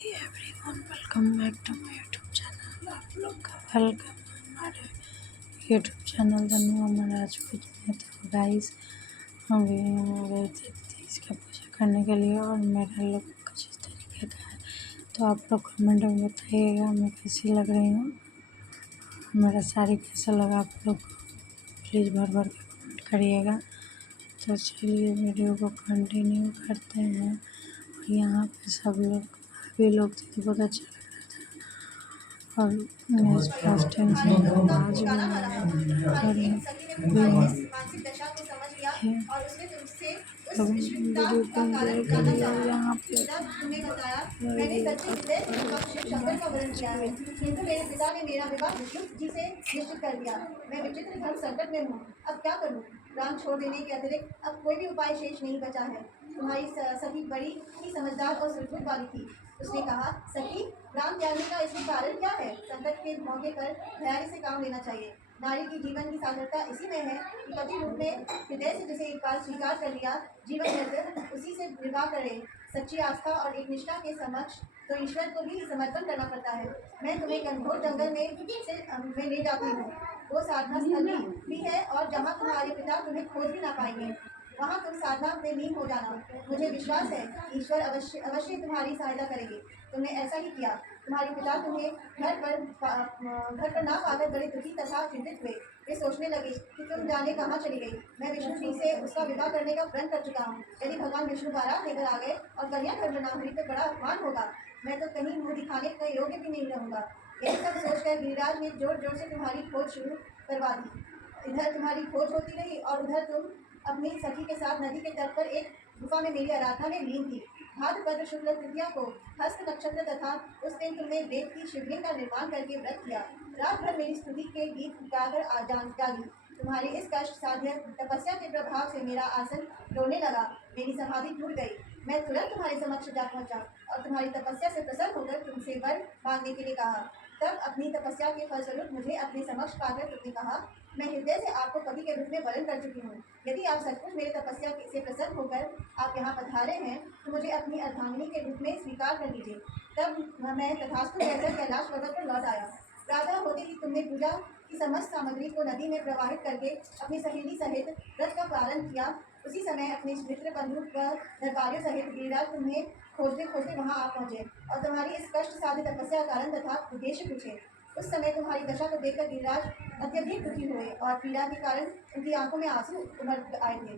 Everyone, welcome back to my YouTube channel. आप लोग का वेलकम हमारे यूट्यूब चैनल धन्यवाद राजपूत में। तो गाइस, हम गए थे तीज का पूजा करने के लिए और मेरा लुक कुछ इस तरीके का है। तो आप लोग कमेंट में बताइएगा मैं कैसी लग रही हूँ, मेरा साड़ी कैसा लगा आप लोग को, प्लीज़ भर भर के कमेंट करिएगा। तो चलिए वीडियो को कंटिन्यू करते हैं। और यहाँ पे सब लोग भी लोग थे तो बहुत अच्छा लग रहा था। और मैं फर्स्ट टाइम से आज भी अब वीडियो को एंजॉय करिए। और यहाँ पे मेरे पिता ने मेरा विवाह विष्णु जी से निश्चित कर दिया। मैं विचित्र धर्म संकट में हूँ, अब क्या करूँ? राम छोड़ देने के अतिरिक्त अब कोई भी उपाय शेष नहीं बचा है। तुम्हारी सखी बड़ी ही समझदार और सुलझबुझ वाली थी। उसने कहा, सखी, राम त्यागने का इसमें कारण क्या है? संकट के मौके पर धैर्य से काम लेना चाहिए। नारी की जीवन की सार्थकता इसी में है कि पति रूप में हृदय से जिसे एक बार स्वीकार कर लिया, जीवन भर उसी से विवाह करे। सच्ची आस्था और एक निष्ठा के समक्ष तो ईश्वर को भी समर्पण करना पड़ता है। मैं तुम्हें घनघोर जंगल में ले जाती हूँ। वो साधना स्थल भी है और जहाँ तुम्हारे पिता तुम्हें खोज भी ना पाएंगे, वहाँ तुम साधना में लीन हो जाना। मुझे विश्वास है ईश्वर अवश्य अवश्य तुम्हारी सहायता करेंगे। तुमने ऐसा ही किया। तुम्हारे पिता तुम्हें घर पर ना पाकर बड़े दुखी तथा चिंतित हुए। वे सोचने लगे कि तुम जाने कहाँ चली गई। मैं विष्णु जी से उसका विवाह करने का प्रण कर चुका हूँ। यदि भगवान विष्णु बारात लेकर आ गए और कन्या गर्भ ना हुई तो बड़ा अपमान होगा। मैं तो कहीं मुँह दिखाने का योग्य भी नहीं रहूँगा। यही सब सोचकर गिरिराज ने जोर जोर से तुम्हारी खोज शुरू करवा दी। इधर तुम्हारी खोज होती रही और उधर तुम अपनी सखी के साथ नदी के तट पर एक गुफा में मेरी आराधना में लीन थी। भाद्रपद शुक्ल तृतीया को हस्त नक्षत्र तथा उस दिन तुमने वेद की शिवलिंग का निर्माण करके व्रत किया। रात भर मेरी स्तुति के गीत गाकर जागी। तुम्हारी इस कष्ट साध्य तपस्या के प्रभाव से मेरा आसन डोलने लगा, मेरी समाधि टूट गई। मैं तुरंत तुम्हारे समक्ष जा पहुंचा और तुम्हारी तपस्या से प्रसन्न होकर तुमसे वर मांगने के लिए कहा। तब अपनी तपस्या के फलस्वरूप मुझे अपने समक्ष पाकर तुमने कहा, मैं हृदय से आपको पति के रूप में वरण कर चुकी हूँ। यदि आप सचमुच मेरे तपस्या से प्रसन्न होकर आप यहाँ पधारे हैं तो मुझे अपनी अर्धांगिनी के रूप में स्वीकार कर लीजिए। तब मैं तथास्तु कहकर कैलाश पर्वत पर लौट आया। प्रातः होते ही तुमने पूजा की समस्त सामग्री को नदी में प्रवाहित करके अपनी सहेली सहित व्रत का प्रारंभ किया। उसी समय अपने मित्र बंधु व दरबारियों सहित गिरिराज तुम्हें खोजते खोजते वहां आ पहुंचे और तुम्हारी इस कष्ट साध्य तपस्या का कारण तथा उद्देश्य पूछे। उस समय तुम्हारी दशा को देखकर गिरिराज अत्यधिक दुखी हुए और पीड़ा के कारण उनकी आंखों में आंसू उमड़ आए थे।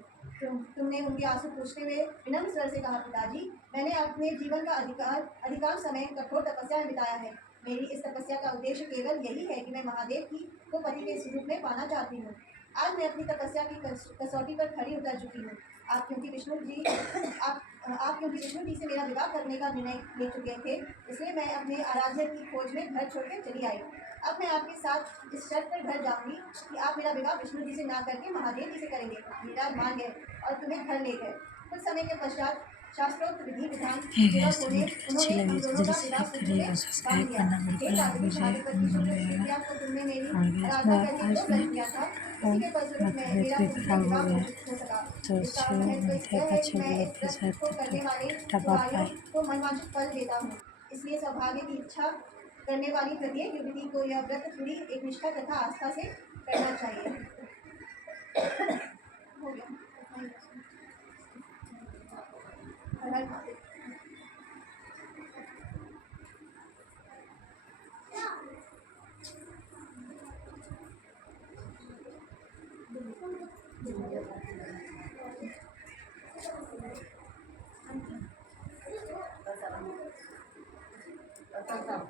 तुमने उनके आंसू पूछते हुए विनम्र स्वर से कहा, पिताजी, मैंने अपने जीवन का अधिकांश समय कठोर तपस्या में बिताया है। मेरी इस तपस्या का उद्देश्य केवल यही है कि मैं महादेव की को पति के स्वरूप में पाना चाहती हूँ। आज मैं अपनी तपस्या की कसौटी पर खड़ी उतर चुकी हूँ। आप क्योंकि विष्णु जी से मेरा विवाह करने का निर्णय ले चुके थे, इसलिए मैं अपने आराध्य की खोज में घर छोड़कर चली आई। अब मैं आपके साथ इस शर्त पर घर जाऊंगी कि आप मेरा विवाह विष्णु जी से ना करके महादेव जी से करेंगे। गिरिराज मान गए और तुम्हें घर ले गए। कुछ समय के पश्चात शास्त्रोक्त विधि विधान गैस तो वीडियो अच्छी लगी तो जल्दी से लाइक करिएगा और सब्सक्राइब करना बिल्कुल ना भूलिएगा। और गैस मैं आज में मेरा तबीयत भी खराब हो गया, तो चलिए मिलते हैं अच्छे ब्लॉग के साथ। तब तक के लिए टाटा बाय बाय। को मनवांछित फल देता हूँ। इसलिए सौभाग्य की इच्छा करने वाली प्रत्येक युवती को यह व्रत पूरी एक निष्ठा तथा आस्था से करना चाहिए। हो गया। हर हर महादेव।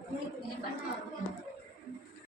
नहीं, नहीं,